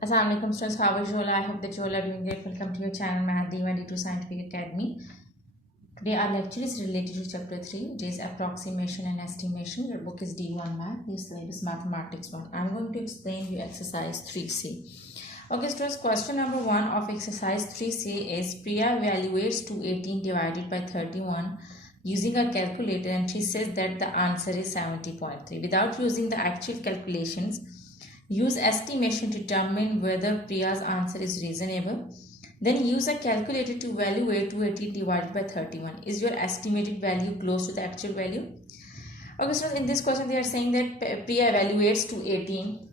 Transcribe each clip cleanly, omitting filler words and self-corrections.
Assalamualaikum students, how are you all? I hope that you all are doing great. Welcome to your channel Math D1D2 Scientific Academy. Today our lecture is related to chapter 3, it is approximation and estimation. Your book is D1 Math, your syllabus Mathematics 1. I am going to explain you exercise 3C. Okay students, question number 1 of exercise 3C is Priya evaluates 218 divided by 31 using a calculator and she says that the answer is 70.3. Without using the actual calculations, use estimation to determine whether Priya's answer is reasonable. Then use a calculator to evaluate 280 divided by 31. Is your estimated value close to the actual value? Okay, so in this question they are saying that Priya evaluates 218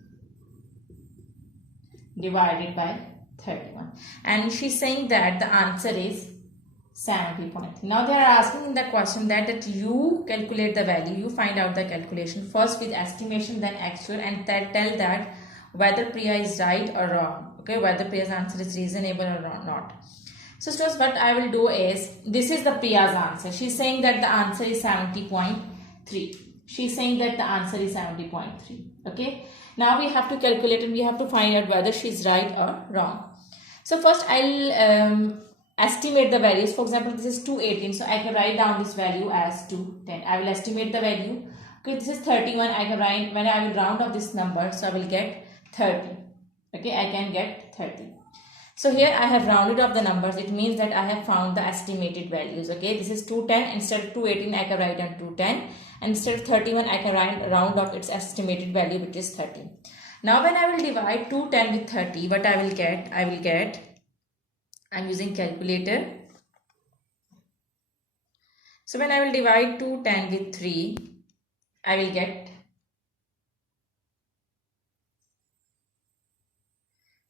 divided by 31. And she's saying that the answer is 70.3. Now they are asking in the question that you calculate the value, you find out the calculation first with estimation then actual and tell that whether Priya is right or wrong. Okay, whether Priya's answer is reasonable or not. So students, what I will do is, this is the Priya's answer. She's saying that the answer is 70.3. She's saying that the answer is 70.3. Okay. Now we have to calculate and we have to find out whether she's right or wrong. So first I'll estimate the values. For example, this is 218, so I can write down this value as 210. I will estimate the value. Okay, this is 31. I can write, when I will round off this number, so I will get 30. Okay, I can get 30. So here I have rounded off the numbers. It means that I have found the estimated values. Okay, this is 210. Instead of 218, I can write down 210. And instead of 31, I can round off its estimated value, which is 30. Now when I will divide 210 with 30, what I will get, I'm using calculator. So when I will divide 210 with 3, I will get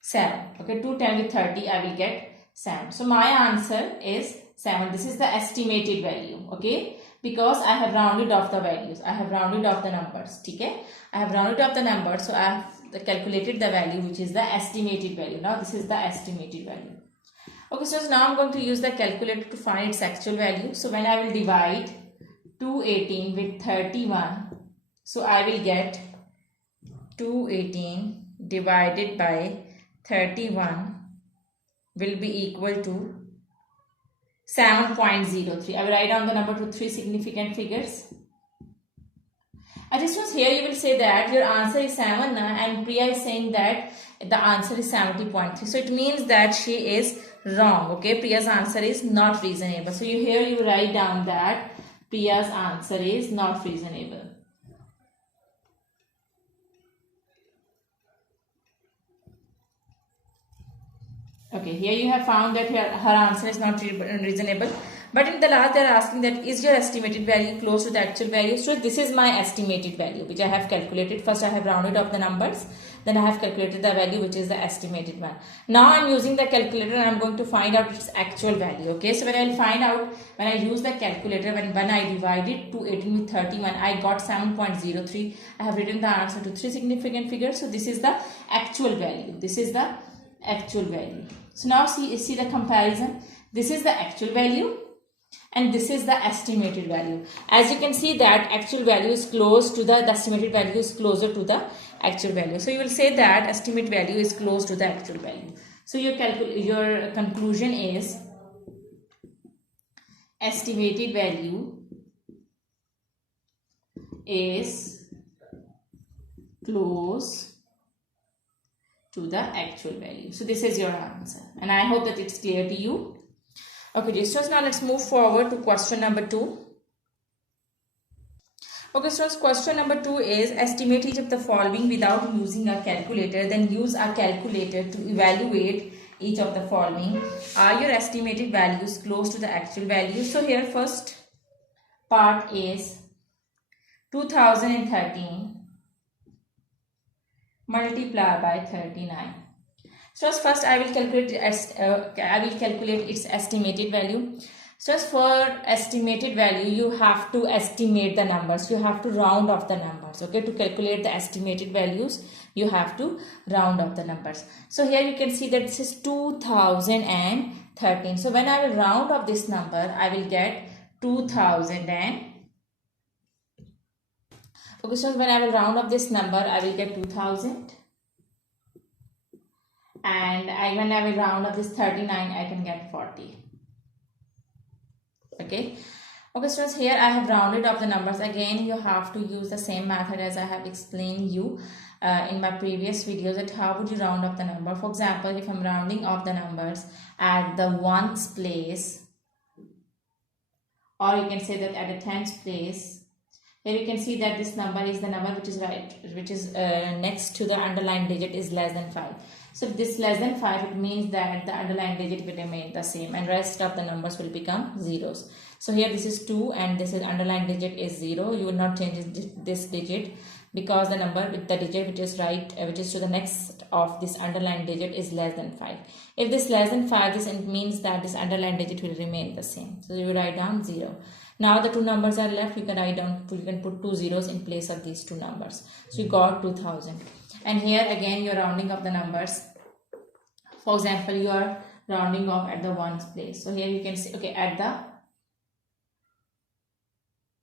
7. Okay, 210 with 30, I will get 7. So my answer is 7. This is the estimated value. Okay, because I have rounded off the values. I have rounded off the numbers. Okay, I have rounded off the numbers. So I have calculated the value, which is the estimated value. Now this is the estimated value. Okay, so now I'm going to use the calculator to find its actual value. So when I will divide 218 with 31, so I will get 218 divided by 31 will be equal to 7.03. I will write down the number to 3 significant figures. And this was here you will say that your answer is 7 and Priya is saying that the answer is 70.3. So it means that she is wrong. Okay, Priya's answer is not reasonable. So here you write down that Priya's answer is not reasonable. Okay, here you have found that her answer is not reasonable. But in the last they are asking that is your estimated value close to the actual value. So this is my estimated value which I have calculated. First I have rounded off the numbers. Then I have calculated the value which is the estimated one. Now I am using the calculator and I am going to find out its actual value. Okay, so when I will find out, when I use the calculator, when I divided 218 with 31, I got 7.03. I have written the answer to 3 significant figures. So this is the actual value. This is the actual value. So now see the comparison. This is the actual value and this is the estimated value. As you can see that actual value is close to the estimated value is closer to the actual value. So you will say that estimate value is close to the actual value. So your conclusion is estimated value is close to the actual value. So this is your answer and I hope that it's clear to you. Okay, dear students, now let's move forward to question number 2. Okay, students, question number 2 is estimate each of the following without using a calculator. Then use a calculator to evaluate each of the following. Are your estimated values close to the actual value? So here first part is 2013 multiply by 39. So first I will calculate its estimated value. So for estimated value you have to estimate the numbers. You have to round off the numbers. Okay, to calculate the estimated values you have to round off the numbers. So here you can see that this is 2013. So when I will round off this number I will get 2000 and Okay, so when I will round up this number, I will get 2000. and when I will round up this 39, I can get 40. Okay. Okay, students, here I have rounded up the numbers. Again, you have to use the same method as I have explained you in my previous videos, that how would you round up the number. For example, if I'm rounding up the numbers at the ones place, or you can say that at the tens place, here you can see that this number is the number which is next to the underlying digit is less than 5. So if this is less than 5, it means that the underlying digit will remain the same and rest of the numbers will become zeros. So here this is 2 and this is underlying digit is 0. You will not change this digit, because the number with the digit which is which is to the next of this underlying digit is less than 5. If this less than 5, this means that this underlying digit will remain the same. So you write down 0. Now the two numbers are left. You can put 2 zeros in place of these two numbers. So you got 2000. And here again you are rounding up the numbers. For example, you are rounding off at the ones place. So here you can see, okay, at the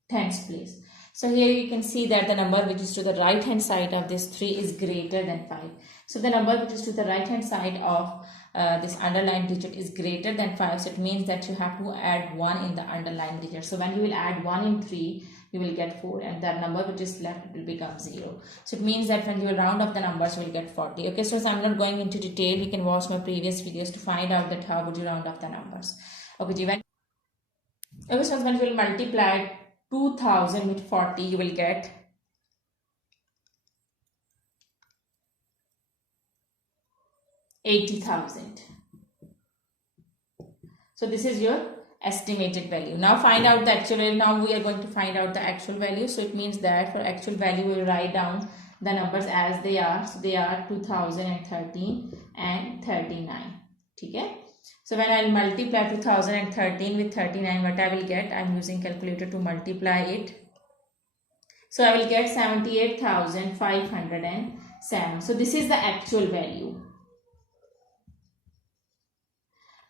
tens place. So here you can see that the number which is to the right hand side of this 3 is greater than 5. So the number which is to the right hand side of this underlying digit is greater than 5. So it means that you have to add 1 in the underlying digit. So when you will add 1 in 3, you will get 4, and that number which is left will become 0. So it means that when you will round up the numbers, you will get 40. Okay, so I'm not going into detail. You can watch my previous videos to find out that how would you round up the numbers. Okay, so when you will multiply 2000 with 40, you will get 80,000. So this is your estimated value. Now find out the actual value. Now we are going to find out the actual value. So it means that for actual value, we will write down the numbers as they are. So they are 2013 and 39. Okay. So when I will multiply 2013 with 39, what I will get? I am using calculator to multiply it. So I will get 78,507. So this is the actual value.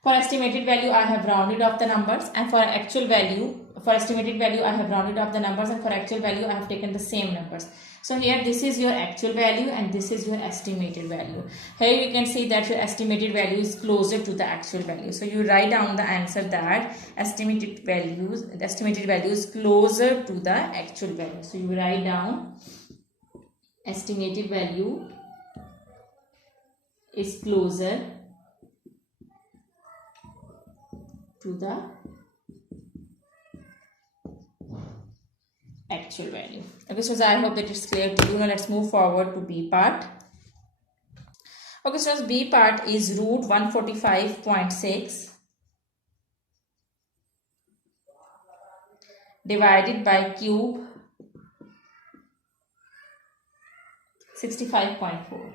For estimated value, I have rounded off the numbers, and for estimated value, I have rounded off the numbers, and for actual value, I have taken the same numbers. So here this is your actual value and this is your estimated value. Here you can see that your estimated value is closer to the actual value. So you write down the answer that estimated value is closer to the actual value. So you write down estimated value is closer to the actual value. Okay, so I hope that it's clear to you. Now let's move forward to B part. Okay, so B part is root 145.6 divided by cube 65.4.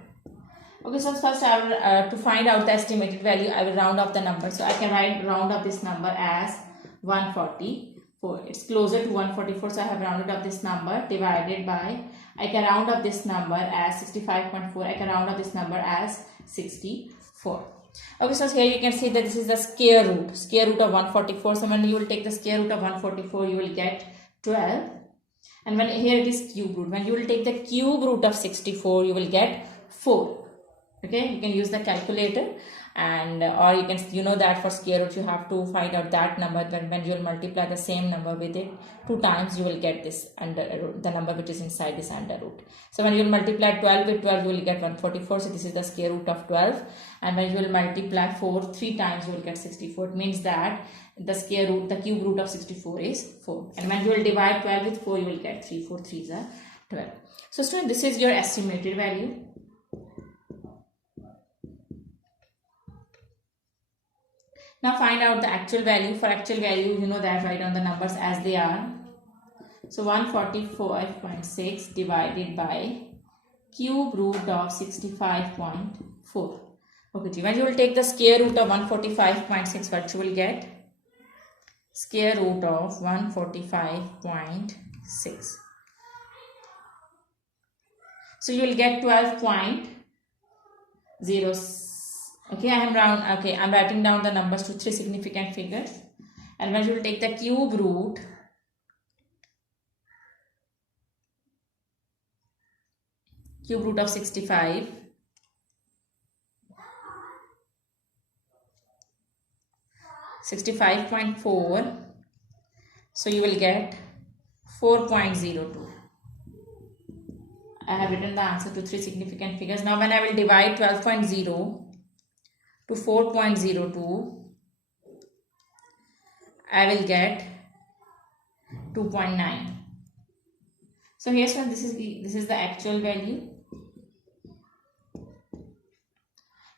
Okay, so first I will to find out the estimated value, I will round up the number. So I can round up this number as 144. It's closer to 144, so I have rounded up this number divided by, I can round up this number as 65.4. I can round up this number as 64. Okay, so here you can see that this is the square root of 144. So when you will take the square root of 144, you will get 12. And when here it is cube root. When you will take the cube root of 64, you will get 4. Okay, you can use the calculator, and or you can, you know that for square root you have to find out that number. When you will multiply the same number with it 2 times, you will get this under root, the number which is inside this under root. So when you will multiply 12 with 12, you will get 144. So this is the square root of 12. And when you will multiply 4 3 times, you will get 64. It means that the square root, the cube root of 64 is 4. And when you will divide 12 with 4, you will get 3. 4 3s are 12. So student, this is your estimated value. Now find out the actual value. For actual value, you know that, write down the numbers as they are. So 145.6 divided by cube root of 65.4. Okay, when you will take the square root of 145.6, what you will get? Square root of 145.6. So you will get 12.06. Okay, I'm writing down the numbers to 3 significant figures. And when you will take the cube root of 65, 65.4. So you will get 4.02. I have written the answer to three significant figures. Now when I will divide 12.0 to 4.02, I will get 2.9. So here's one. This is the actual value.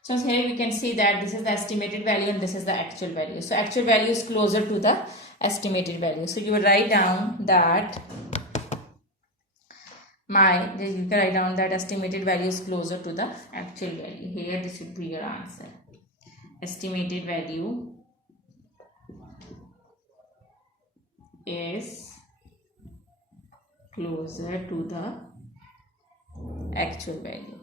So here we can see that this is the estimated value and this is the actual value. So actual value is closer to the estimated value. So you will write down that estimated value is closer to the actual value. Here this would be your answer. Estimated value is closer to the actual value.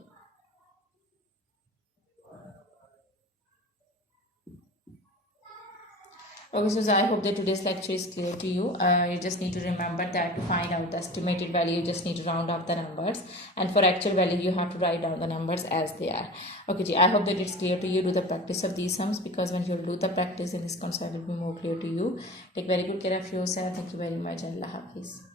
Okay, so I hope that today's lecture is clear to you. You just need to remember that to find out the estimated value, you just need to round up the numbers, and for actual value you have to write down the numbers as they are. Okay, I hope that it's clear to you. Do the practice of these sums, because when you do the practice in this concept, it will be more clear to you. Take very good care of yourself. Thank you very much, and Allah Hafiz.